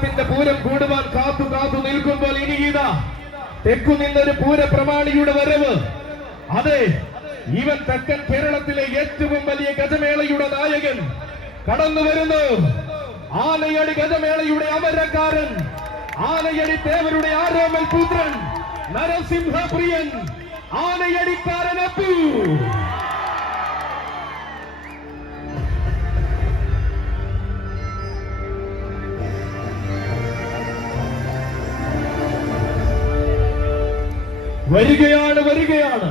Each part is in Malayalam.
ഓണത്തിന്റെ പൂരം കൂടുവാൻ കാത്തു കാത്തു നിൽക്കുമ്പോൾ ഇനി ഇതാ തെക്കു നിന്നൊരു പൂരപ്രമാണിയുടെ വരവ്. അതെ ഇവൻ തെക്കൻ കേരളത്തിലെ ഏറ്റവും വലിയ ഗജമേളയുടെ നായകൻ. കടന്നു വരുന്നു. ആനയടി ഗജമേളയുടെ അമരക്കാരൻ. ആനയടി തേവരുടെ ആരോമൽ പുത്രൻ. നരസിംഹപ്രിയൻ. ആനയടിക്കാരൻ അപ്പു. വരികയാണ് വരികയാണ്.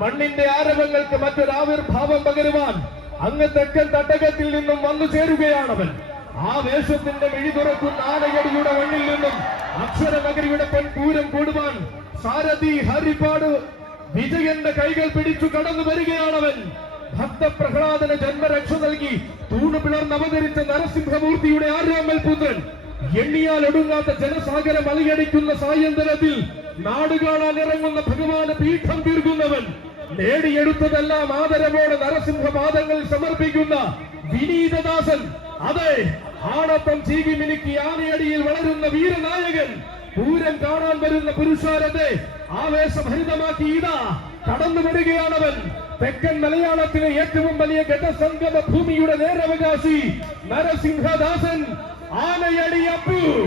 മണ്ണിന്റെ ആരവങ്ങൾക്ക് മറ്റൊരാവിർഭാവം പകരുവാൻ അങ്ങ് തെക്കൻ തട്ടകത്തിൽ നിന്നും വന്നു ചേരുകയാണവൻ. ആ വേഷത്തിന്റെ മിഴി തുറക്കുന്ന ആനയടിയുടെ മണ്ണിൽ നിന്നും അക്ഷരനഗരിയുടെ പെൺപൂരം കൂടുവാൻ സാരഥി ഹരിപ്പാട് വിജയന്റെ കൈകൾ പിടിച്ചു കടന്നു വരികയാണവൻ. ഭക്തപ്രഹ്ലാദന് ജന്മരക്ഷ നൽകി തൂണ് പിളർന്ന് അവതരിച്ച നരസിംഹമൂർത്തിയുടെ ആരാമൽ പുത്രൻ എണ്ണിയാൽ ഒടുങ്ങാത്ത ജനസാഗരം അലയടിക്കുന്ന സായന്തനത്തിൽ നാട് കാണാൻ ഇറങ്ങുന്ന ഭഗവാന് പീഠം തീർക്കുന്നവൻ നേടിയെടുത്തതെല്ലാം ആദരവോടെ നരസിംഹപാദങ്ങൾ സമർപ്പിക്കുന്ന വിനീതദാസൻ. അതെ ആണത്തം ചീകി മിനുക്കി ആനയടിയിൽ വളരുന്ന വീരനായകൻ. പൂരം കാണാൻ വരുന്ന പുരുഷാരത്തെ ആവേശഭരിതമാക്കി ഇതാ കടന്നു വരികയാണവൻ. തെക്കൻ മലയാളത്തിലെ ഏറ്റവും വലിയ ഘടസംഗമ ഭൂമിയുടെ നേരവകാശി നരസിംഹദാസൻ. ആനയടി അപ്പു.